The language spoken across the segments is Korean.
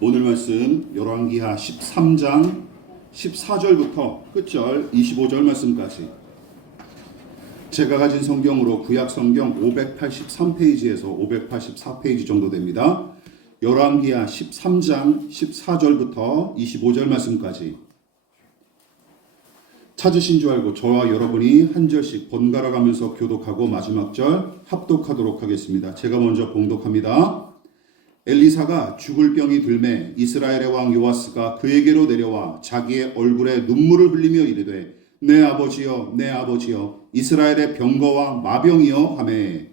오늘 말씀 열왕기하 13장 14절부터 끝절 25절 말씀까지 제가 가진 성경으로 구약 성경 583페이지에서 584페이지 정도 됩니다. 열왕기하 13장 14절부터 25절 말씀까지 찾으신 줄 알고 저와 여러분이 한 절씩 번갈아 가면서 교독하고 마지막 절 합독하도록 하겠습니다. 제가 먼저 봉독합니다. 엘리사가 죽을 병이 들매 이스라엘의 왕 요아스가 그에게로 내려와 자기의 얼굴에 눈물을 흘리며 이르되 내 아버지여 내 아버지여 이스라엘의 병거와 마병이여 하매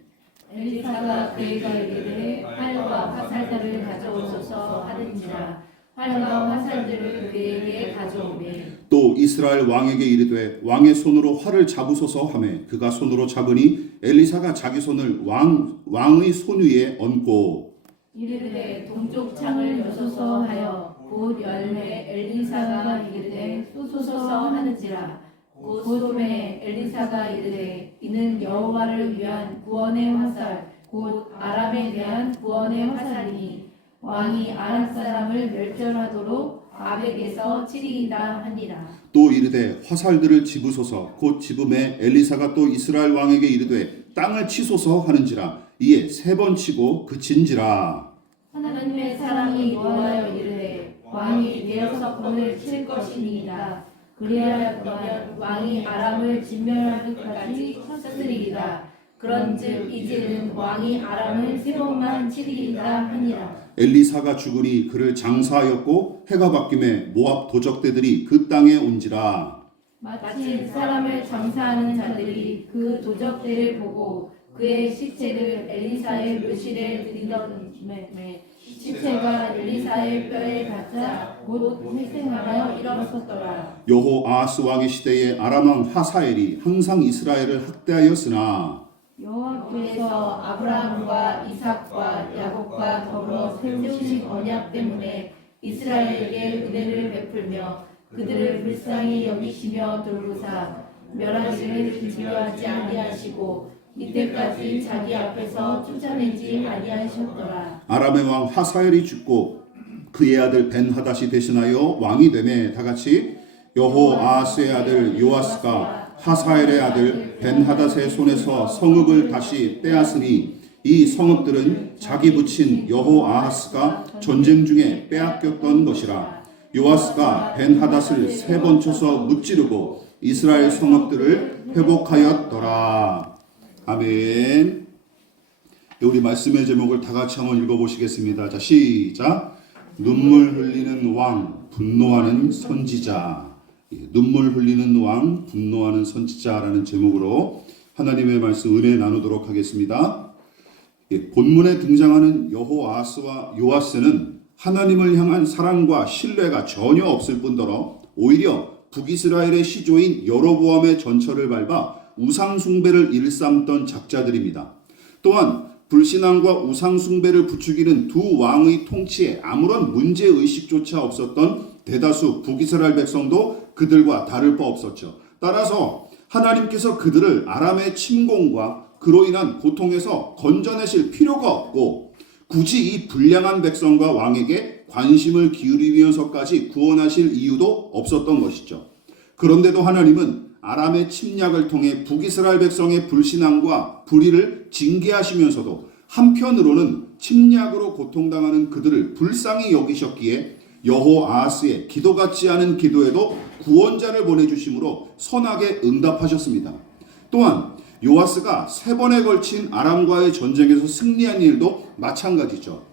엘리사가 그에게 이르되 활과 화살들을 가져오소서 하는지라 활과 화살들을 그에게 가져오매 또 이스라엘 왕에게 이르되 왕의 손으로 활을 잡으소서 하매 그가 손으로 잡으니 엘리사가 자기 손을 왕의 손 위에 얹고 이르되 동쪽 창을 여소서 하여 곧 열매 엘리사가 이르되 쏘소서 하는지라 곧 쏘매 엘리사가 이르되 이는 여호와를 위한 구원의 화살 곧 아람에 대한 구원의 화살이니 왕이 아람 사람을 멸절하도록 아벡에서 치리이다 하니라. 또 이르되 화살들을 집으소서 곧 집음에 엘리사가 또 이스라엘 왕에게 이르되 땅을 치소서 하는지라 이에 세 번 치고 그친지라. 하나님의 사람이 노하여 이르되 왕이 대여섯 번을 칠 것이니이다. 그리하였더면 왕이 아람을 진멸하기까지 쳤으리이다. 그런즉 이제는 왕이 아람을 세 번만 치리이다 하니라. 엘리사가 죽으니 그를 장사하였고 해가 바뀌매 모압 도적대들이 그 땅에 온지라. 마치 사람을 장사하는 자들이 그 도적대를 보고 그의 시체를 엘리사의 묘실에 들이던매 시체가 엘리사의 뼈에 닿자 곧 회생하여 일어섰더라. 여호아하스 왕의 시대에 아람 왕 하사엘이 항상 이스라엘을 학대하였으나 여호와께서 아브라함과 이삭과 야곱과 더불어 세우신 언약 때문에 이스라엘에게 은혜를 베풀며 그들을 불쌍히 여기시며 돌보사 멸하기를 준비하지 아니하시고 이때까지 자기 앞에서 쫓아내지 아니하셨더라. 아람의 왕 하사엘이 죽고 그의 아들 벤하닷이 대신하여 왕이 되매 다같이 여호아하스의 아들 요아스가 하사엘의 아들 벤하닷의 손에서 성읍을 다시 빼앗으니 이 성읍들은 자기 부친 여호아하스가 전쟁 중에 빼앗겼던 것이라. 요아스가 벤하닷을 세 번 쳐서 무찌르고 이스라엘 성읍들을 회복하였더라. 아멘. 우리 말씀의 제목을 다 같이 한번 읽어보시겠습니다. 자, 시작. 눈물 흘리는 왕, 분노하는 선지자. 눈물 흘리는 왕, 분노하는 선지자라는 제목으로 하나님의 말씀 은혜 나누도록 하겠습니다. 본문에 등장하는 여호아하스와 요아스는 하나님을 향한 사랑과 신뢰가 전혀 없을 뿐더러 오히려 북이스라엘의 시조인 여로보암의 전철을 밟아 우상숭배를 일삼던 작자들입니다. 또한 불신앙과 우상숭배를 부추기는 두 왕의 통치에 아무런 문제의식조차 없었던 대다수 북이스라엘 백성도 그들과 다를 바 없었죠. 따라서 하나님께서 그들을 아람의 침공과 그로 인한 고통에서 건져내실 필요가 없고 굳이 이 불량한 백성과 왕에게 관심을 기울이면서까지 구원하실 이유도 없었던 것이죠. 그런데도 하나님은 아람의 침략을 통해 북이스라엘 백성의 불신앙과 불의를 징계하시면서도 한편으로는 침략으로 고통당하는 그들을 불쌍히 여기셨기에 여호아하스의 기도 같지 않은 기도에도 구원자를 보내주심으로 선하게 응답하셨습니다. 또한 요아스가 세 번에 걸친 아람과의 전쟁에서 승리한 일도 마찬가지죠.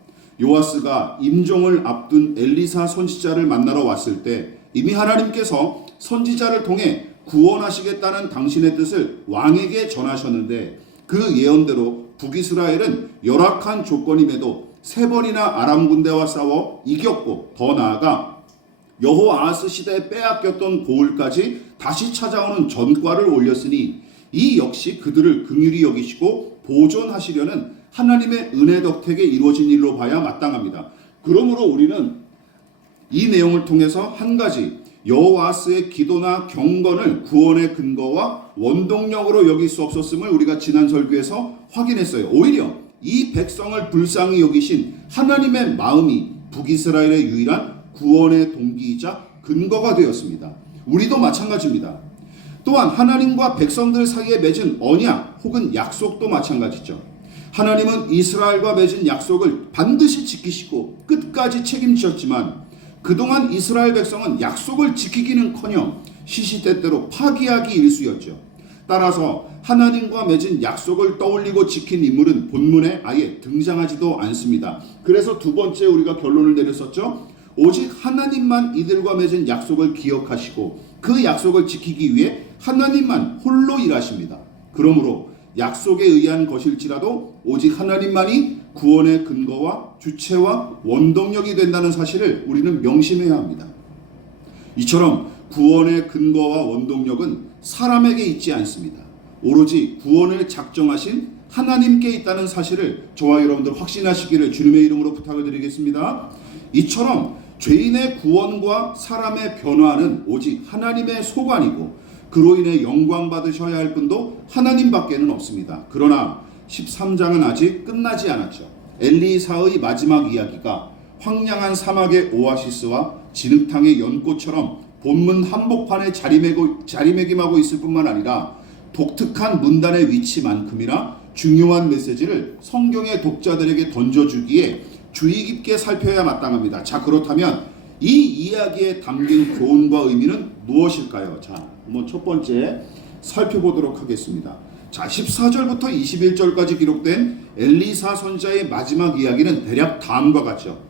요아스가 임종을 앞둔 엘리사 선지자를 만나러 왔을 때 이미 하나님께서 선지자를 통해 구원하시겠다는 당신의 뜻을 왕에게 전하셨는데 그 예언대로 북이스라엘은 열악한 조건임에도 세 번이나 아람 군대와 싸워 이겼고 더 나아가 여호아하스 시대에 빼앗겼던 보울까지 다시 찾아오는 전과를 올렸으니 이 역시 그들을 긍휼히 여기시고 보존하시려는 하나님의 은혜 덕택에 이루어진 일로 봐야 마땅합니다. 그러므로 우리는 이 내용을 통해서 한 가지 여호아스의 기도나 경건을 구원의 근거와 원동력으로 여길 수 없었음을 우리가 지난 설교에서 확인했어요. 오히려 이 백성을 불쌍히 여기신 하나님의 마음이 북이스라엘의 유일한 구원의 동기이자 근거가 되었습니다. 우리도 마찬가지입니다. 또한 하나님과 백성들 사이에 맺은 언약 혹은 약속도 마찬가지죠. 하나님은 이스라엘과 맺은 약속을 반드시 지키시고 끝까지 책임지셨지만 그동안 이스라엘 백성은 약속을 지키기는커녕 시시때때로 파기하기 일쑤였죠. 따라서 하나님과 맺은 약속을 떠올리고 지킨 인물은 본문에 아예 등장하지도 않습니다. 그래서 두 번째 우리가 결론을 내렸었죠. 오직 하나님만 이들과 맺은 약속을 기억하시고 그 약속을 지키기 위해 하나님만 홀로 일하십니다. 그러므로 약속에 의한 것일지라도 오직 하나님만이 구원의 근거와 주체와 원동력이 된다는 사실을 우리는 명심해야 합니다. 이처럼 구원의 근거와 원동력은 사람에게 있지 않습니다. 오로지 구원을 작정하신 하나님께 있다는 사실을 저와 여러분들 확신하시기를 주님의 이름으로 부탁을 드리겠습니다. 이처럼 죄인의 구원과 사람의 변화는 오직 하나님의 소관이고 그로 인해 영광 받으셔야 할 분도 하나님밖에는 없습니다. 그러나 13장은 아직 끝나지 않았죠. 엘리사의 마지막 이야기가 황량한 사막의 오아시스와 진흙탕의 연꽃처럼 본문 한복판에 자리매김하고 있을 뿐만 아니라 독특한 문단의 위치만큼이나 중요한 메시지를 성경의 독자들에게 던져주기에 주의 깊게 살펴야 마땅합니다. 자, 그렇다면 이 이야기에 담긴 교훈과 의미는 무엇일까요? 자, 한번 첫 번째 살펴보도록 하겠습니다. 자, 14절부터 21절까지 기록된 엘리사 선지자의 마지막 이야기는 대략 다음과 같죠.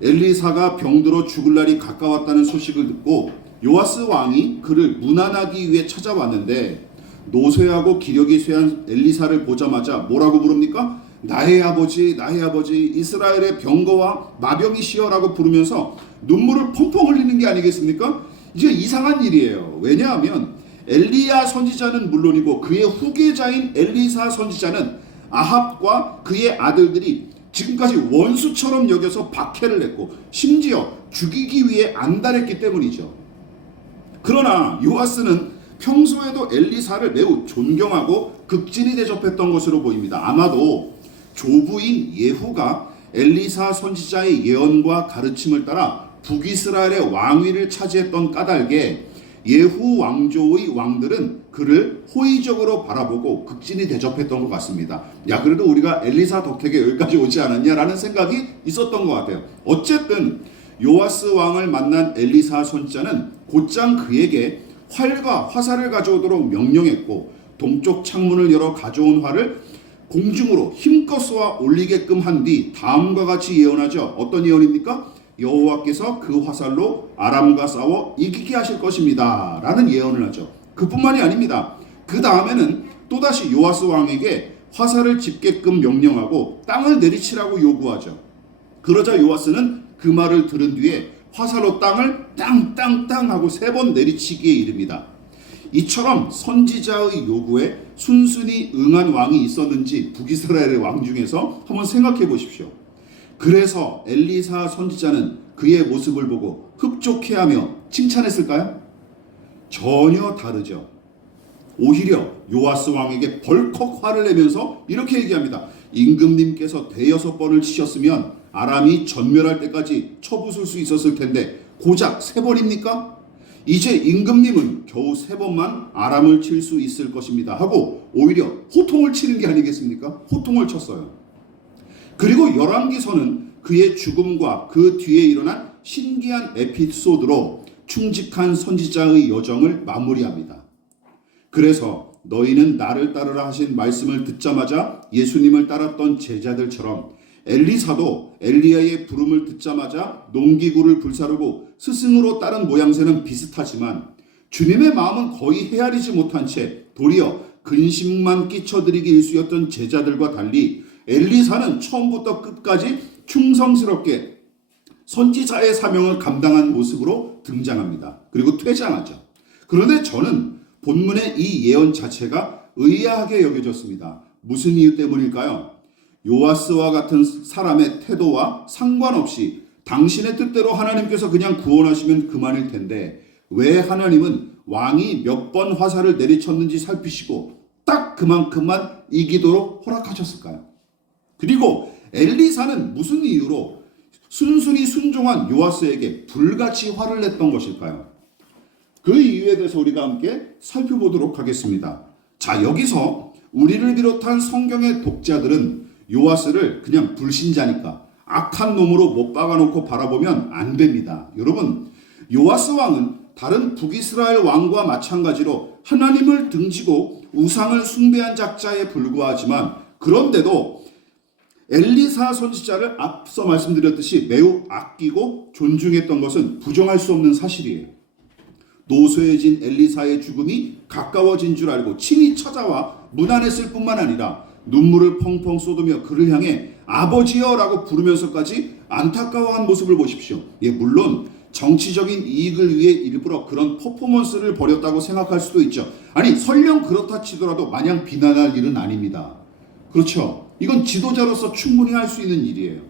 엘리사가 병들어 죽을 날이 가까웠다는 소식을 듣고 요아스 왕이 그를 문안하기 위해 찾아왔는데 노쇠하고 기력이 쇠한 엘리사를 보자마자 뭐라고 부릅니까? 나의 아버지, 나의 아버지, 이스라엘의 병거와 마병이시여라고 부르면서 눈물을 펑펑 흘리는 게 아니겠습니까? 이제 이상한 일이에요. 왜냐하면 엘리야 선지자는 물론이고 그의 후계자인 엘리사 선지자는 아합과 그의 아들들이 지금까지 원수처럼 여겨서 박해를 했고 심지어 죽이기 위해 안달했기 때문이죠. 그러나 요아스는 평소에도 엘리사를 매우 존경하고 극진히 대접했던 것으로 보입니다. 아마도 조부인 예후가 엘리사 선지자의 예언과 가르침을 따라 북이스라엘의 왕위를 차지했던 까닭에 예후 왕조의 왕들은 그를 호의적으로 바라보고 극진히 대접했던 것 같습니다. 야, 그래도 우리가 엘리사 덕택에 여기까지 오지 않았냐라는 생각이 있었던 것 같아요. 어쨌든 요아스 왕을 만난 엘리사 선지자는 곧장 그에게 활과 화살을 가져오도록 명령했고 동쪽 창문을 열어 가져온 활을 공중으로 힘껏 쏘아 올리게끔 한 뒤 다음과 같이 예언하죠. 어떤 예언입니까? 여호와께서 그 화살로 아람과 싸워 이기게 하실 것입니다 라는 예언을 하죠. 그뿐만이 아닙니다. 그 다음에는 또다시 요아스 왕에게 화살을 짚게끔 명령하고 땅을 내리치라고 요구하죠. 그러자 요아스는 그 말을 들은 뒤에 화살로 땅을 땅땅땅 하고 3번 내리치기에 이릅니다. 이처럼 선지자의 요구에 순순히 응한 왕이 있었는지 북이스라엘의 왕 중에서 한번 생각해 보십시오. 그래서 엘리사 선지자는 그의 모습을 보고 흡족해하며 칭찬했을까요? 전혀 다르죠. 오히려 요아스 왕에게 벌컥 화를 내면서 이렇게 얘기합니다. 임금님께서 대여섯 번을 치셨으면 아람이 전멸할 때까지 쳐부술 수 있었을 텐데 고작 3번입니까? 이제 임금님은 겨우 3번만 아람을 칠 수 있을 것입니다 하고 오히려 호통을 치는 게 아니겠습니까? 호통을 쳤어요. 그리고 열왕기서는 그의 죽음과 그 뒤에 일어난 신기한 에피소드로 충직한 선지자의 여정을 마무리합니다. 그래서 너희는 나를 따르라 하신 말씀을 듣자마자 예수님을 따랐던 제자들처럼 엘리사도 엘리야의 부름을 듣자마자 농기구를 불사르고 스승으로 따른 모양새는 비슷하지만 주님의 마음은 거의 헤아리지 못한 채 도리어 근심만 끼쳐드리기 일쑤였던 제자들과 달리 엘리사는 처음부터 끝까지 충성스럽게 선지자의 사명을 감당한 모습으로 등장합니다. 그리고 퇴장하죠. 그런데 저는 본문의 이 예언 자체가 의아하게 여겨졌습니다. 무슨 이유 때문일까요? 요아스와 같은 사람의 태도와 상관없이 당신의 뜻대로 하나님께서 그냥 구원하시면 그만일 텐데 왜 하나님은 왕이 몇 번 화살을 내리쳤는지 살피시고 딱 그만큼만 이기도록 허락하셨을까요? 그리고 엘리사는 무슨 이유로 순순히 순종한 요아스에게 불같이 화를 냈던 것일까요? 그 이유에 대해서 우리가 함께 살펴보도록 하겠습니다. 자, 여기서 우리를 비롯한 성경의 독자들은 요아스를 그냥 불신자니까 악한 놈으로 못 박아놓고 바라보면 안 됩니다. 여러분, 요아스 왕은 다른 북이스라엘 왕과 마찬가지로 하나님을 등지고 우상을 숭배한 작자에 불과하지만, 그런데도 엘리사 선지자를 앞서 말씀드렸듯이 매우 아끼고 존중했던 것은 부정할 수 없는 사실이에요. 노쇠해진 엘리사의 죽음이 가까워진 줄 알고 친히 찾아와 문안했을 뿐만 아니라 눈물을 펑펑 쏟으며 그를 향해 아버지여라고 부르면서까지 안타까워한 모습을 보십시오. 물론 정치적인 이익을 위해 일부러 그런 퍼포먼스를 벌였다고 생각할 수도 있죠. 아니, 설령 그렇다 치더라도 마냥 비난할 일은 아닙니다. 그렇죠. 이건 지도자로서 충분히 할 수 있는 일이에요.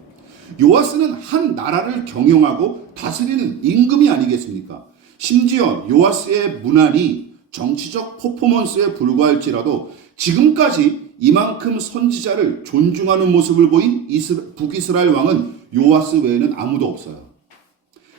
요아스는 한 나라를 경영하고 다스리는 임금이 아니겠습니까? 심지어 요아스의 문안이 정치적 퍼포먼스에 불과할지라도 지금까지 이만큼 선지자를 존중하는 모습을 보인 북이스라엘 왕은 요아스 외에는 아무도 없어요.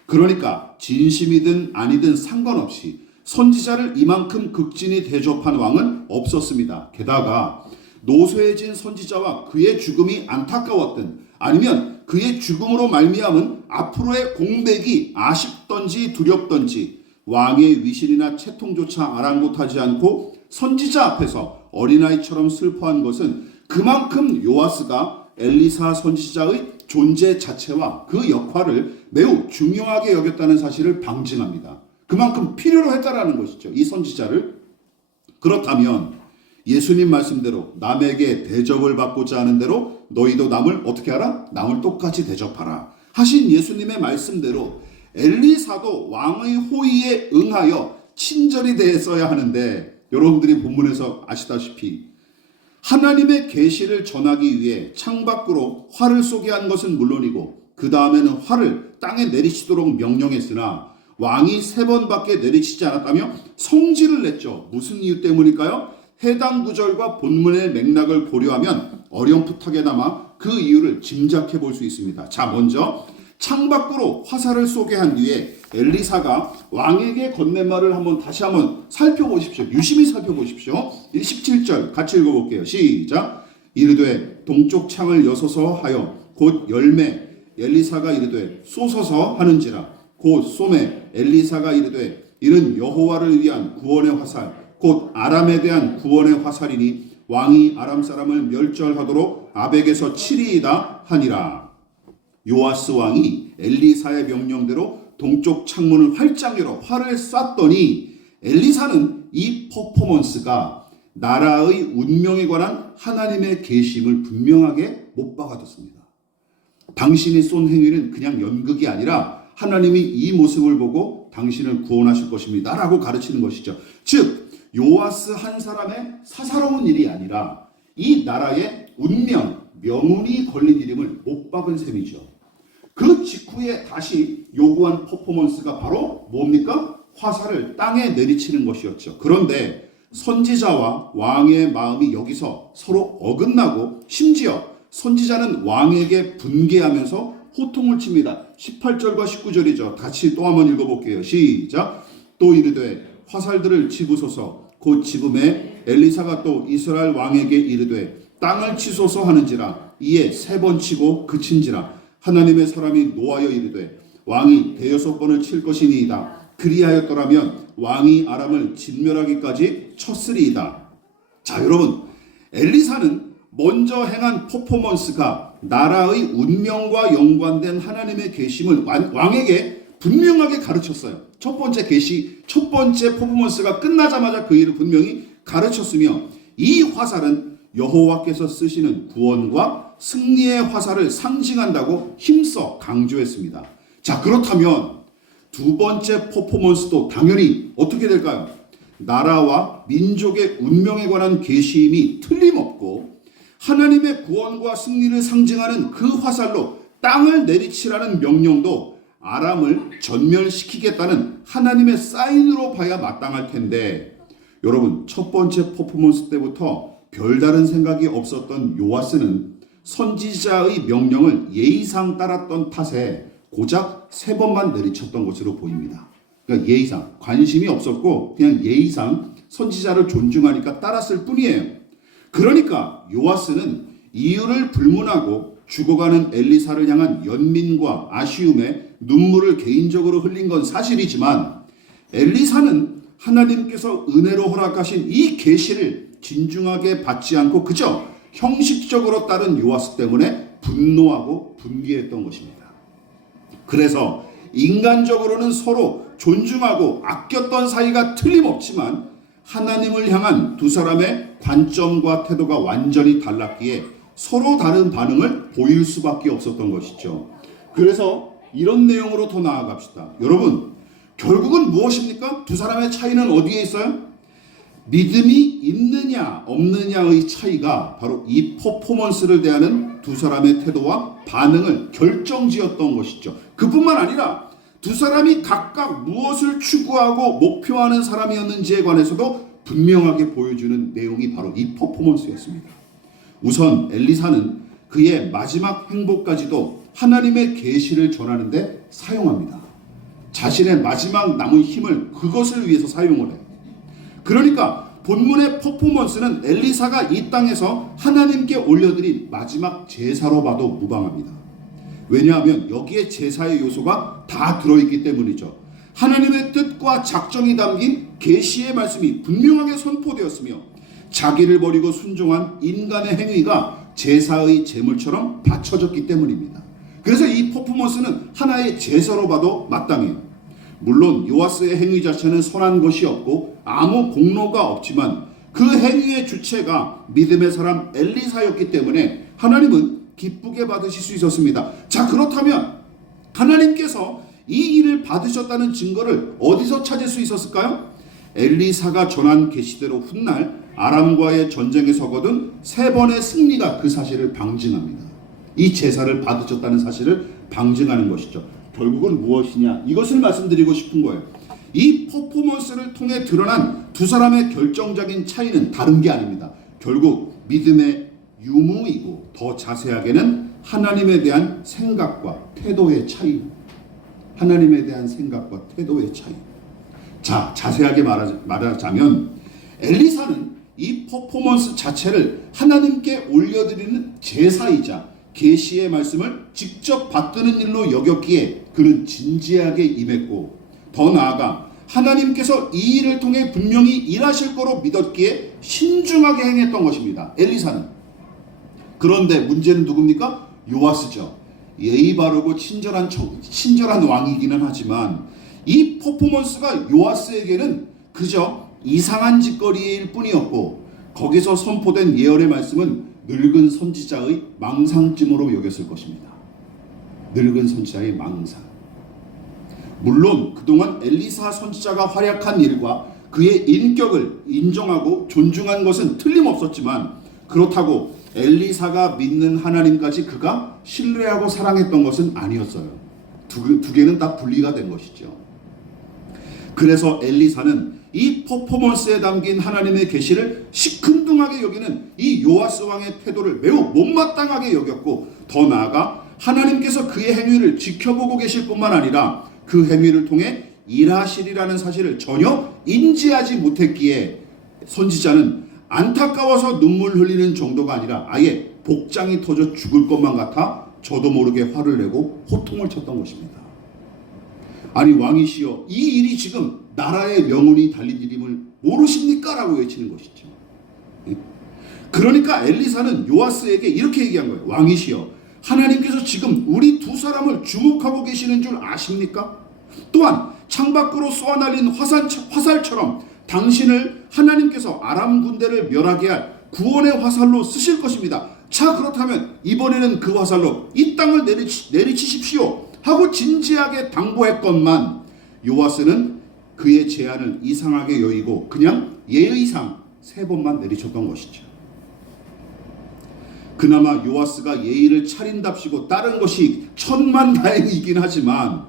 그러니까 진심이든 아니든 상관없이 선지자를 이만큼 극진히 대접한 왕은 없었습니다. 게다가 노쇠해진 선지자와 그의 죽음이 안타까웠든 아니면 그의 죽음으로 말미암은 앞으로의 공백이 아쉽던지 두렵던지 왕의 위신이나 채통조차 아랑곳하지 않고 선지자 앞에서 어린아이처럼 슬퍼한 것은 그만큼 요아스가 엘리사 선지자의 존재 자체와 그 역할을 매우 중요하게 여겼다는 사실을 방증합니다. 그만큼 필요로 했다라는 것이죠, 이 선지자를. 그렇다면 예수님 말씀대로 남에게 대접을 받고자 하는 대로 너희도 남을 어떻게 하라? 남을 똑같이 대접하라 하신 예수님의 말씀대로 엘리사도 왕의 호의에 응하여 친절히 대했어야 하는데, 여러분들이 본문에서 아시다시피 하나님의 계시를 전하기 위해 창밖으로 활을 쏘게 한 것은 물론이고 그 다음에는 활을 땅에 내리치도록 명령했으나 왕이 3번밖에 내리치지 않았다며 성질을 냈죠. 무슨 이유 때문일까요? 해당 구절과 본문의 맥락을 고려하면 어렴풋하게나마 그 이유를 짐작해 볼 수 있습니다. 자, 먼저 창밖으로 화살을 쏘게 한 뒤에 엘리사가 왕에게 건넨 말을 다시 한번 살펴보십시오. 유심히 살펴보십시오. 17절 같이 읽어볼게요. 시작. 이르되 동쪽 창을 여소서 하여 곧 열매. 엘리사가 이르되 쏘소서 하는지라. 곧 쏘매. 엘리사가 이르되 이는 여호와를 위한 구원의 화살 곧 아람에 대한 구원의 화살이니 왕이 아람 사람을 멸절하도록 아벡에서 치리이다 하니라. 요아스 왕이 엘리사의 명령대로 동쪽 창문을 활짝 열어 활을 쐈더니 엘리사는 이 퍼포먼스가 나라의 운명에 관한 하나님의 계심을 분명하게 못 박아뒀습니다. 당신이 쏜 행위는 그냥 연극이 아니라 하나님이 이 모습을 보고 당신을 구원하실 것입니다 라고 가르치는 것이죠. 즉 요아스 한 사람의 사사로운 일이 아니라 이 나라의 운명, 명운이 걸린 이름을 못 박은 셈이죠. 그 직후에 다시 요구한 퍼포먼스가 바로 뭡니까? 화살을 땅에 내리치는 것이었죠. 그런데 선지자와 왕의 마음이 여기서 서로 어긋나고 심지어 선지자는 왕에게 분개하면서 호통을 칩니다. 18절과 19절이죠. 같이 또 한번 읽어볼게요. 시작. 또 이르되 화살들을 집으소서. 곧 집음에 엘리사가 또 이스라엘 왕에게 이르되 땅을 치소서 하는지라. 이에 3번 치고 그친지라. 하나님의 사람이 노하여 이르되 왕이 6번을 칠 것이니이다. 그리하였더라면 왕이 아람을 진멸하기까지 쳤으리이다. 자, 여러분, 엘리사는 먼저 행한 퍼포먼스가 나라의 운명과 연관된 하나님의 계심을 왕에게 분명하게 가르쳤어요. 첫 번째 계시, 첫 번째 퍼포먼스가 끝나자마자 그 일을 분명히 가르쳤으며 이 화살은 여호와께서 쓰시는 구원과 승리의 화살을 상징한다고 힘써 강조했습니다. 자, 그렇다면 두 번째 퍼포먼스도 당연히 어떻게 될까요? 나라와 민족의 운명에 관한 계시임이 틀림없고 하나님의 구원과 승리를 상징하는 그 화살로 땅을 내리치라는 명령도 아람을 전멸시키겠다는 하나님의 사인으로 봐야 마땅할 텐데, 여러분, 첫 번째 퍼포먼스 때부터 별다른 생각이 없었던 요아스는 선지자의 명령을 예의상 따랐던 탓에 고작 3번만 내리쳤던 것으로 보입니다. 그러니까 예의상, 관심이 없었고 그냥 예의상 선지자를 존중하니까 따랐을 뿐이에요. 그러니까 요아스는 이유를 불문하고 죽어가는 엘리사를 향한 연민과 아쉬움에 눈물을 개인적으로 흘린 건 사실이지만 엘리사는 하나님께서 은혜로 허락하신 이 계시를 진중하게 받지 않고 그저 형식적으로 따른 요아스 때문에 분노하고 분개했던 것입니다. 그래서 인간적으로는 서로 존중하고 아꼈던 사이가 틀림없지만 하나님을 향한 두 사람의 관점과 태도가 완전히 달랐기에 서로 다른 반응을 보일 수밖에 없었던 것이죠. 그래서 이런 내용으로 더 나아갑시다. 여러분, 결국은 무엇입니까? 두 사람의 차이는 어디에 있어요? 믿음이 있느냐 없느냐의 차이가 바로 이 퍼포먼스를 대하는 두 사람의 태도와 반응을 결정지었던 것이죠. 그뿐만 아니라 두 사람이 각각 무엇을 추구하고 목표하는 사람이었는지에 관해서도 분명하게 보여주는 내용이 바로 이 퍼포먼스였습니다. 우선 엘리사는 그의 마지막 행보까지도 하나님의 계시를 전하는 데 사용합니다. 자신의 마지막 남은 힘을 그것을 위해서 사용을 해요. 그러니까 본문의 퍼포먼스는 엘리사가 이 땅에서 하나님께 올려드린 마지막 제사로 봐도 무방합니다. 왜냐하면 여기에 제사의 요소가 다 들어있기 때문이죠. 하나님의 뜻과 작정이 담긴 계시의 말씀이 분명하게 선포되었으며 자기를 버리고 순종한 인간의 행위가 제사의 제물처럼 바쳐졌기 때문입니다. 그래서 이 퍼포먼스는 하나의 제사로 봐도 마땅해요. 물론 요아스의 행위 자체는 선한 것이 없고 아무 공로가 없지만 그 행위의 주체가 믿음의 사람 엘리사였기 때문에 하나님은 기쁘게 받으실 수 있었습니다. 자, 그렇다면 하나님께서 이 일을 받으셨다는 증거를 어디서 찾을 수 있었을까요? 엘리사가 전한 계시대로 훗날 아람과의 전쟁에서 거둔 3번의 승리가 그 사실을 방증합니다. 이 제사를 받으셨다는 사실을 방증하는 것이죠. 결국은 무엇이냐? 이것을 말씀드리고 싶은 거예요. 이 퍼포먼스를 통해 드러난 두 사람의 결정적인 차이는 다른 게 아닙니다. 결국 믿음의 유무이고 더 자세하게는 하나님에 대한 생각과 태도의 차이. 하나님에 대한 생각과 태도의 차이. 자, 자세하게 말하자면 엘리사는 이 퍼포먼스 자체를 하나님께 올려드리는 제사이자 계시의 말씀을 직접 받드는 일로 여겼기에 그는 진지하게 임했고 더 나아가 하나님께서 이 일을 통해 분명히 일하실 거로 믿었기에 신중하게 행했던 것입니다. 엘리사는. 그런데 문제는 누굽니까? 요아스죠. 예의 바르고 친절한 왕이기는 하지만 이 퍼포먼스가 요아스에게는 그저 이상한 짓거리일 뿐이었고 거기서 선포된 예언의 말씀은 늙은 선지자의 망상쯤으로 여겼을 것입니다. 늙은 선지자의 망상. 물론 그동안 엘리사 선지자가 활약한 일과 그의 인격을 인정하고 존중한 것은 틀림없었지만 그렇다고 엘리사가 믿는 하나님까지 그가 신뢰하고 사랑했던 것은 아니었어요. 두 개는 다 분리가 된 것이죠. 그래서 엘리사는 이 퍼포먼스에 담긴 하나님의 계시를 시큰둥하게 여기는 이 요아스 왕의 태도를 매우 못마땅하게 여겼고 더 나아가 하나님께서 그의 행위를 지켜보고 계실 뿐만 아니라 그 행위를 통해 일하시리라는 사실을 전혀 인지하지 못했기에 선지자는 안타까워서 눈물 흘리는 정도가 아니라 아예 복장이 터져 죽을 것만 같아 저도 모르게 화를 내고 호통을 쳤던 것입니다. 아니 왕이시여, 이 일이 지금 나라의 명운이 달린 일임을 모르십니까? 라고 외치는 것이죠. 그러니까 엘리사는 요아스에게 이렇게 얘기한 거예요. 왕이시여, 하나님께서 지금 우리 두 사람을 주목하고 계시는 줄 아십니까? 또한 창밖으로 쏘아날린 화살처럼 당신을 하나님께서 아람 군대를 멸하게 할 구원의 화살로 쓰실 것입니다. 자, 그렇다면 이번에는 그 화살로 이 땅을 내리치십시오 하고 진지하게 당부했건만 요아스는 그의 제안을 이상하게 여기고 그냥 예의상 3번만 내리쳤던 것이죠. 그나마 요아스가 예의를 차린답시고 따른 것이 천만다행이긴 하지만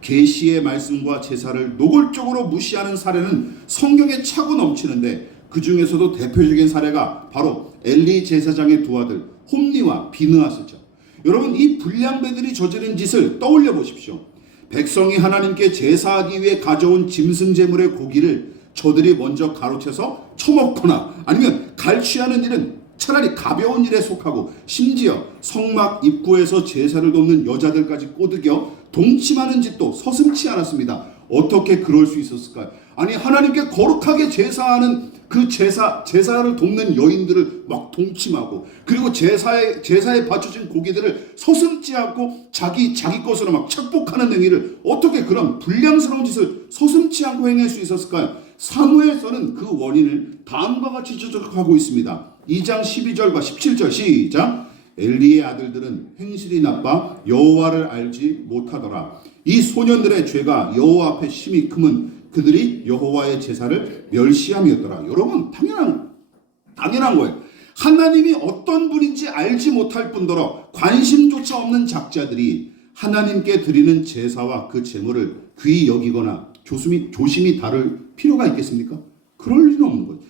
계시의 말씀과 제사를 노골적으로 무시하는 사례는 성경에 차고 넘치는데 그 중에서도 대표적인 사례가 바로 엘리 제사장의 두 아들 홈리와 비느하스죠. 여러분, 이 불량배들이 저지른 짓을 떠올려 보십시오. 백성이 하나님께 제사하기 위해 가져온 짐승 제물의 고기를 저들이 먼저 가로채서 처먹거나 아니면 갈취하는 일은 차라리 가벼운 일에 속하고, 심지어 성막 입구에서 제사를 돕는 여자들까지 꼬드겨 동침하는 짓도 서슴지 않았습니다. 어떻게 그럴 수 있었을까요? 아니, 하나님께 거룩하게 제사하는 그 제사를 돕는 여인들을 막 동침하고, 그리고 제사에 바쳐진 고기들을 서슴지 않고 자기 것으로 막 착복하는 행위를, 어떻게 그런 불량스러운 짓을 서슴지 않고 행할 수 있었을까요? 사무엘서는 그 원인을 다음과 같이 지적하고 있습니다. 2장 12절과 17절 시작. 엘리의 아들들은 행실이 나빠 여호와를 알지 못하더라. 이 소년들의 죄가 여호와 앞에 심히 크면 그들이 여호와의 제사를 멸시함이었더라. 여러분, 당연한 거예요. 하나님이 어떤 분인지 알지 못할 뿐더러 관심조차 없는 작자들이 하나님께 드리는 제사와 그 제물을 귀히 여기거나 조심히 다룰 필요가 있겠습니까? 그럴 리는 없는 거예요.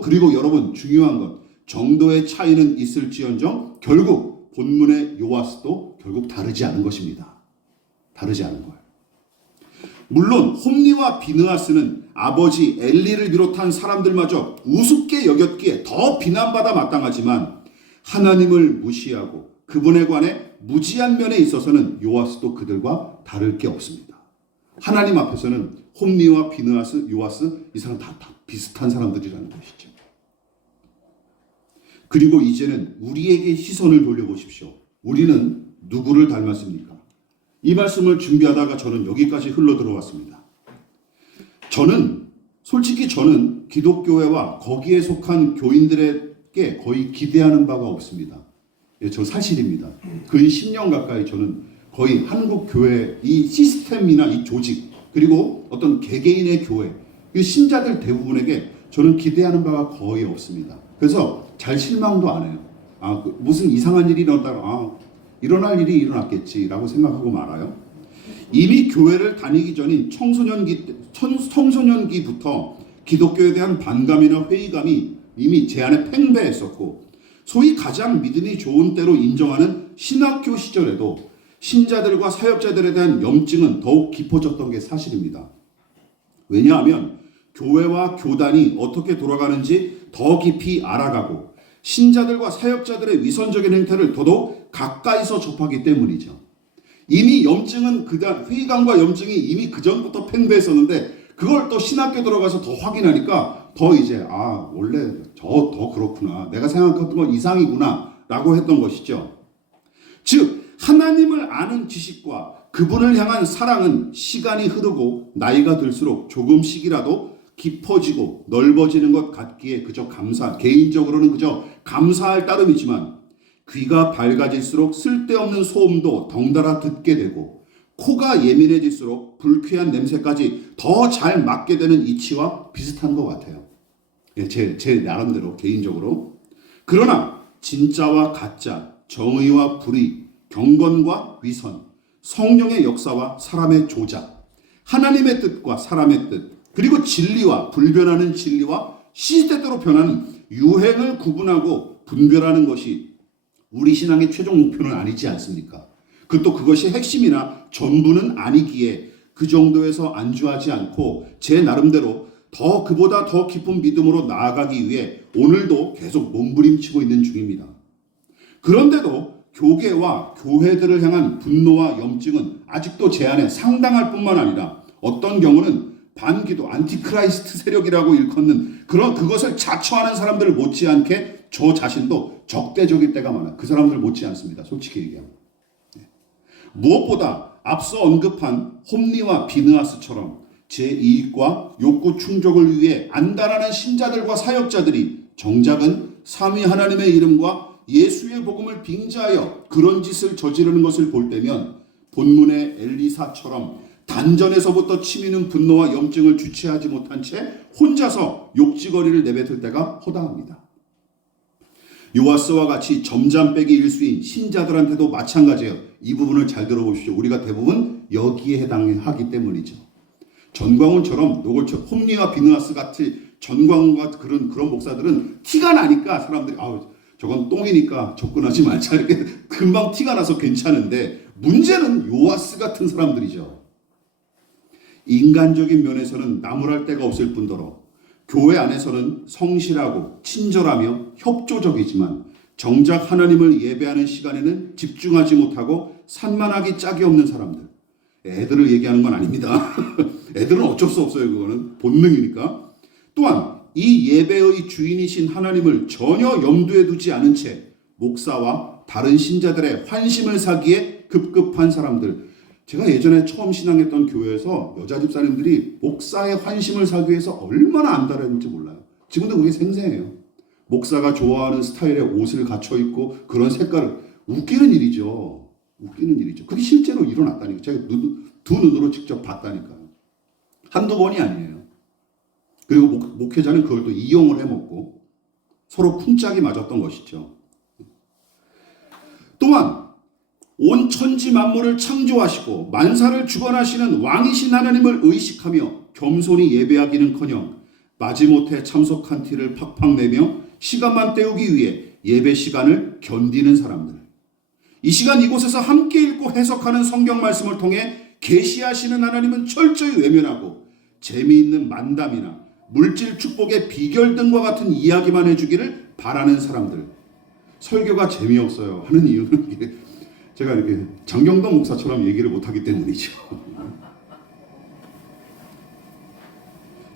그리고 여러분, 중요한 건 정도의 차이는 있을지언정 결국 본문의 요아스도 결국 다르지 않은 것입니다. 다르지 않은 거예요. 물론 홈리와 비느하스는 아버지 엘리를 비롯한 사람들마저 우습게 여겼기에 더 비난받아 마땅하지만, 하나님을 무시하고 그분에 관해 무지한 면에 있어서는 요아스도 그들과 다를 게 없습니다. 하나님 앞에서는 홈리와 비느하스, 요아스, 이 사람 다 비슷한 사람들이라는 것이죠. 그리고 이제는 우리에게 시선을 돌려보십시오. 우리는 누구를 닮았습니까? 이 말씀을 준비하다가 저는 여기까지 흘러 들어왔습니다. 솔직히 저는 기독교회와 거기에 속한 교인들에게 거의 기대하는 바가 없습니다. 예, 저 사실입니다. 거의 10년 가까이 저는 거의 한국 교회 이 시스템이나 이 조직, 그리고 어떤 개개인의 교회, 이 신자들 대부분에게 저는 기대하는 바가 거의 없습니다. 그래서 잘 실망도 안 해요. 무슨 이상한 일이 일어날 일이 일어났겠지라고 생각하고 말아요. 이미 교회를 다니기 전인 청소년기부터 기독교에 대한 반감이나 회의감이 이미 제 안에 팽배했었고, 소위 가장 믿음이 좋은 때로 인정하는 신학교 시절에도 신자들과 사역자들에 대한 염증은 더욱 깊어졌던 게 사실입니다. 왜냐하면 교회와 교단이 어떻게 돌아가는지 더 깊이 알아가고 신자들과 사역자들의 위선적인 행태를 더더욱 가까이서 접하기 때문이죠. 이미 회의감과 염증이 이미 그전부터 팽배했었는데, 그걸 또 신학교 들어가서 더 확인하니까 더 이제 원래 더 그렇구나, 내가 생각했던 건 이상이구나 라고 했던 것이죠. 즉 하나님을 아는 지식과 그분을 향한 사랑은 시간이 흐르고 나이가 들수록 조금씩이라도 깊어지고 넓어지는 것 같기에 개인적으로는 그저 감사할 따름이지만, 귀가 밝아질수록 쓸데없는 소음도 덩달아 듣게 되고, 코가 예민해질수록 불쾌한 냄새까지 더 잘 맡게 되는 이치와 비슷한 것 같아요. 예, 제 나름대로 개인적으로. 그러나 진짜와 가짜, 정의와 불의, 경건과 위선, 성령의 역사와 사람의 조작, 하나님의 뜻과 사람의 뜻, 그리고 진리와 불변하는 진리와 시시때때로 변하는 유행을 구분하고 분별하는 것이 우리 신앙의 최종 목표는 아니지 않습니까? 그것이 핵심이나 전부는 아니기에 그 정도에서 안주하지 않고 제 나름대로 그보다 더 깊은 믿음으로 나아가기 위해 오늘도 계속 몸부림치고 있는 중입니다. 그런데도 교계와 교회들을 향한 분노와 염증은 아직도 제 안에 상당할 뿐만 아니라, 어떤 경우는 반기도 안티크라이스트 세력이라고 일컫는 그것을 자처하는 사람들을 못지않게 저 자신도 적대적일 때가 많아요. 그 사람들 못지 않습니다. 솔직히 얘기하면. 무엇보다 앞서 언급한 홈리와 비느하스처럼 제 이익과 욕구 충족을 위해 안달하는 신자들과 사역자들이 정작은 삼위 하나님의 이름과 예수의 복음을 빙자하여 그런 짓을 저지르는 것을 볼 때면, 본문의 엘리사처럼 단전에서부터 치미는 분노와 염증을 주체하지 못한 채 혼자서 욕지거리를 내뱉을 때가 허다합니다. 요아스와 같이 점잠빼기 일수인 신자들한테도 마찬가지예요. 이 부분을 잘 들어보십시오. 우리가 대부분 여기에 해당하기 때문이죠. 전광훈처럼 노골처럼 홈리와 비느하스 같이 전광훈과 그런 목사들은 티가 나니까 사람들이 저건 똥이니까 접근하지 말자 이렇게 금방 티가 나서 괜찮은데 문제는 요아스 같은 사람들이죠. 인간적인 면에서는 나무랄 데가 없을 뿐더러 교회 안에서는 성실하고 친절하며 협조적이지만 정작 하나님을 예배하는 시간에는 집중하지 못하고 산만하기 짝이 없는 사람들. 애들을 얘기하는 건 아닙니다. 애들은 어쩔 수 없어요. 그거는 본능이니까. 또한 이 예배의 주인이신 하나님을 전혀 염두에 두지 않은 채 목사와 다른 신자들의 환심을 사기에 급급한 사람들. 제가 예전에 처음 신앙했던 교회에서 여자 집사님들이 목사의 환심을 사기 위해서 얼마나 안달했는지 몰라요. 지금도 그게 생생해요. 목사가 좋아하는 스타일의 옷을 갖춰 입고 그런 색깔을 웃기는 일이죠. 웃기는 일이죠. 그게 실제로 일어났다니까. 제가 두 눈으로 직접 봤다니까요. 한두 번이 아니에요. 그리고 목회자는 그걸 또 이용을 해먹고 서로 쿵짝이 맞았던 것이죠. 또한 온 천지 만물을 창조하시고 만사를 주관하시는 왕이신 하나님을 의식하며 겸손히 예배하기는커녕 마지못해 참석한 티를 팍팍 내며 시간만 때우기 위해 예배 시간을 견디는 사람들. 이 시간 이곳에서 함께 읽고 해석하는 성경 말씀을 통해 계시하시는 하나님은 철저히 외면하고 재미있는 만담이나 물질 축복의 비결 등과 같은 이야기만 해주기를 바라는 사람들. 설교가 재미없어요 하는 이유는 이게 제가 이렇게 장경동 목사처럼 얘기를 못하기 때문이죠.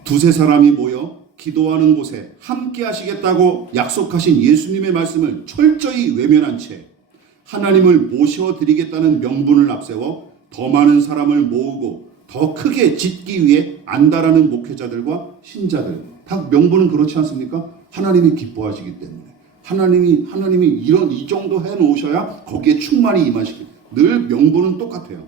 두세 사람이 모여 기도하는 곳에 함께 하시겠다고 약속하신 예수님의 말씀을 철저히 외면한 채 하나님을 모셔드리겠다는 명분을 앞세워 더 많은 사람을 모으고 더 크게 짓기 위해 안달하는 목회자들과 신자들. 다 명분은 그렇지 않습니까? 하나님이 기뻐하시기 때문에. 하나님이 이 정도 해놓으셔야 거기에 충만히 임하시기. 늘 명분은 똑같아요.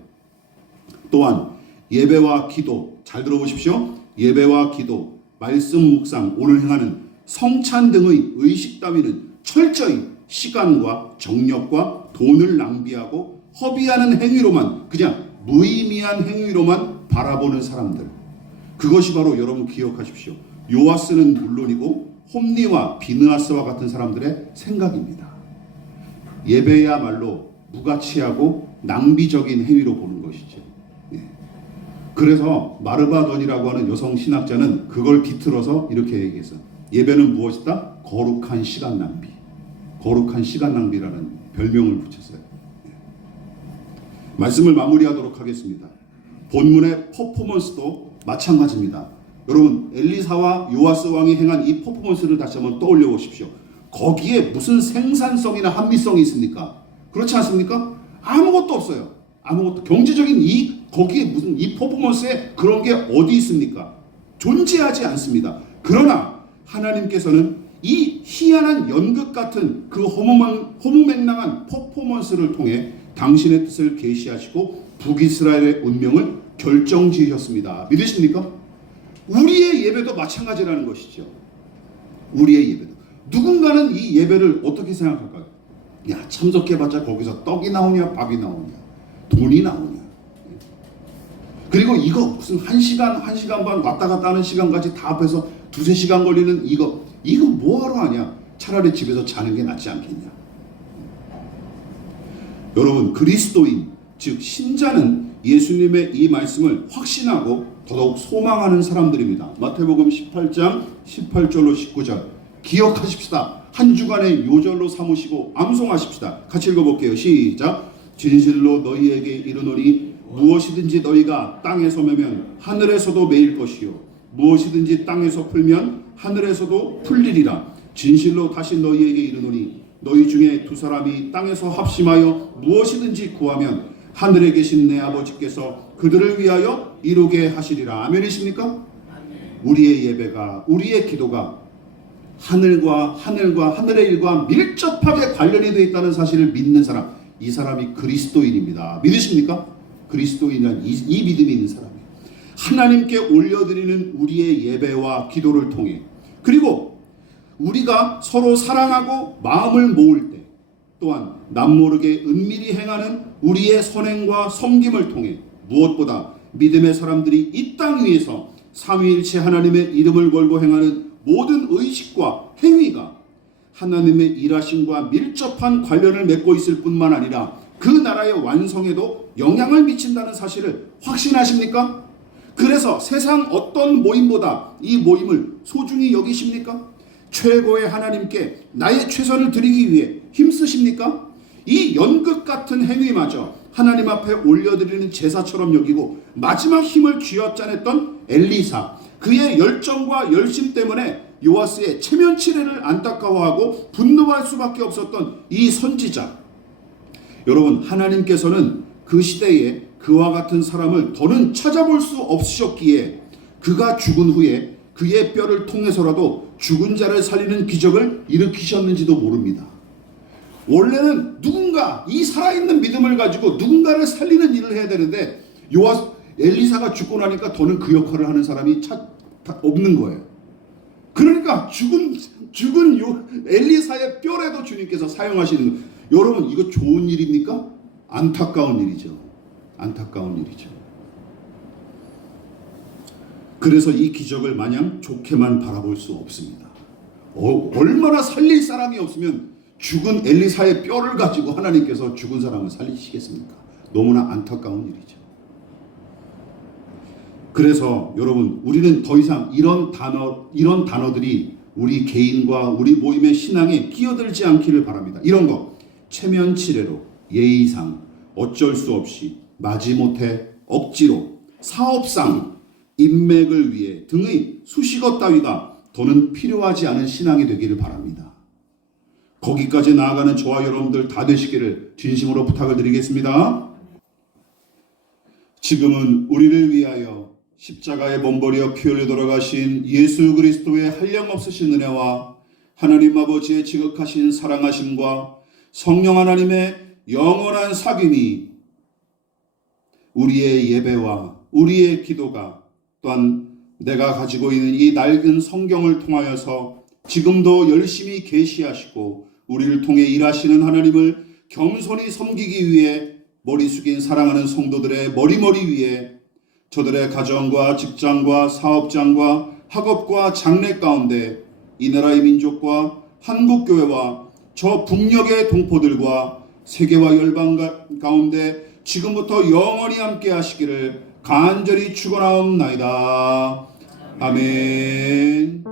또한 예배와 기도, 잘 들어보십시오. 예배와 기도, 말씀 묵상, 오늘 행하는 성찬 등의 의식 따위는 철저히 시간과 정력과 돈을 낭비하고 허비하는 행위로만, 그냥 무의미한 행위로만 바라보는 사람들. 그것이 바로 여러분 기억하십시오. 요아스는 물론이고 홈리와 비느하스와 같은 사람들의 생각입니다. 예배야말로 무가치하고 낭비적인 행위로 보는 것이죠. 그래서 마르바돈이라고 하는 여성 신학자는 그걸 비틀어서 이렇게 얘기해서 예배는 무엇이다? 거룩한 시간 낭비. 거룩한 시간 낭비라는 별명을 붙였어요. 말씀을 마무리하도록 하겠습니다. 본문의 퍼포먼스도 마찬가지입니다. 여러분 엘리사와 요아스 왕이 행한 이 퍼포먼스를 다시 한번 떠올려 보십시오. 거기에 무슨 생산성이나 합리성이 있습니까? 그렇지 않습니까? 아무것도 없어요. 아무것도. 경제적인 거기에 무슨 이 퍼포먼스에 그런 게 어디 있습니까? 존재하지 않습니다. 그러나 하나님께서는 이 희한한 연극 같은 그 허무맹랑한 퍼포먼스를 통해 당신의 뜻을 계시하시고 북이스라엘의 운명을 결정지으셨습니다. 믿으십니까? 우리의 예배도 마찬가지라는 것이죠. 우리의 예배도. 누군가는 이 예배를 어떻게 생각할까요? 야, 참석해봤자 거기서 떡이 나오냐 밥이 나오냐 돈이 나오냐. 그리고 이거 무슨 1시간, 1시간 반 왔다 갔다 하는 시간까지 다 합해서 2-3시간 걸리는 이거 뭐하러 하냐. 차라리 집에서 자는 게 낫지 않겠냐. 여러분, 그리스도인 즉 신자는 예수님의 이 말씀을 확신하고 더더욱 소망하는 사람들입니다. 마태복음 18장 18절로 19절 기억하십시다. 한 주간의 요절로 삼으시고 암송하십시다. 같이 읽어볼게요. 시작. 진실로 너희에게 이르노니 무엇이든지 너희가 땅에서 매면 하늘에서도 매일 것이요 무엇이든지 땅에서 풀면 하늘에서도 풀리리라. 진실로 다시 너희에게 이르노니 너희 중에 두 사람이 땅에서 합심하여 무엇이든지 구하면 하늘에 계신 내 아버지께서 그들을 위하여 이루게 하시리라. 아멘이십니까? 우리의 예배가, 우리의 기도가 하늘과 하늘의 일과 밀접하게 관련이 되어 있다는 사실을 믿는 사람, 이 사람이 그리스도인입니다. 믿으십니까? 그리스도인은 이 믿음이 있는 사람이에요. 하나님께 올려드리는 우리의 예배와 기도를 통해, 그리고 우리가 서로 사랑하고 마음을 모을 때, 또한 남모르게 은밀히 행하는 우리의 선행과 섬김을 통해 무엇보다 믿음의 사람들이 이 땅 위에서 삼위일체 하나님의 이름을 걸고 행하는 모든 의식과 행위가 하나님의 일하심과 밀접한 관련을 맺고 있을 뿐만 아니라 그 나라의 완성에도 영향을 미친다는 사실을 확신하십니까? 그래서 세상 어떤 모임보다 이 모임을 소중히 여기십니까? 최고의 하나님께 나의 최선을 드리기 위해 힘쓰십니까? 이 연극 같은 행위마저 하나님 앞에 올려드리는 제사처럼 여기고 마지막 힘을 쥐어짜냈던 엘리사, 그의 열정과 열심 때문에 요아스의 체면치레를 안타까워하고 분노할 수밖에 없었던 이 선지자. 여러분, 하나님께서는 그 시대에 그와 같은 사람을 더는 찾아볼 수 없으셨기에 그가 죽은 후에 그의 뼈를 통해서라도 죽은 자를 살리는 기적을 일으키셨는지도 모릅니다. 원래는 누군가 이 살아있는 믿음을 가지고 누군가를 살리는 일을 해야 되는데 엘리사가 죽고 나니까 더는 그 역할을 하는 사람이 없는 거예요. 그러니까 죽은 엘리사의 뼈라도 주님께서 사용하시는 거예요. 여러분, 이거 좋은 일입니까? 안타까운 일이죠. 안타까운 일이죠. 그래서 이 기적을 마냥 좋게만 바라볼 수 없습니다. 얼마나 살릴 사람이 없으면 죽은 엘리사의 뼈를 가지고 하나님께서 죽은 사람을 살리시겠습니까? 너무나 안타까운 일이죠. 그래서 여러분, 우리는 더 이상 이런 단어들이 우리 개인과 우리 모임의 신앙에 끼어들지 않기를 바랍니다. 이런 거, 체면치레로, 예의상, 어쩔 수 없이, 마지못해 억지로, 사업상, 인맥을 위해 등의 수식어 따위가 더는 필요하지 않은 신앙이 되기를 바랍니다. 거기까지 나아가는 저와 여러분들 다 되시기를 진심으로 부탁을 드리겠습니다. 지금은 우리를 위하여 십자가에 몸버리어 피 흘려 돌아가신 예수 그리스도의 한량없으신 은혜와 하나님 아버지의 지극하신 사랑하심과 성령 하나님의 영원한 사귐이 우리의 예배와 우리의 기도가 또한 내가 가지고 있는 이 낡은 성경을 통하여서 지금도 열심히 계시하시고 우리를 통해 일하시는 하나님을 겸손히 섬기기 위해 머리 숙인 사랑하는 성도들의 머리머리 위에 저들의 가정과 직장과 사업장과 학업과 장래 가운데 이 나라의 민족과 한국교회와 저 북녘의 동포들과 세계와 열방 가운데 지금부터 영원히 함께 하시기를 간절히 축원하옵나이다. 아멘.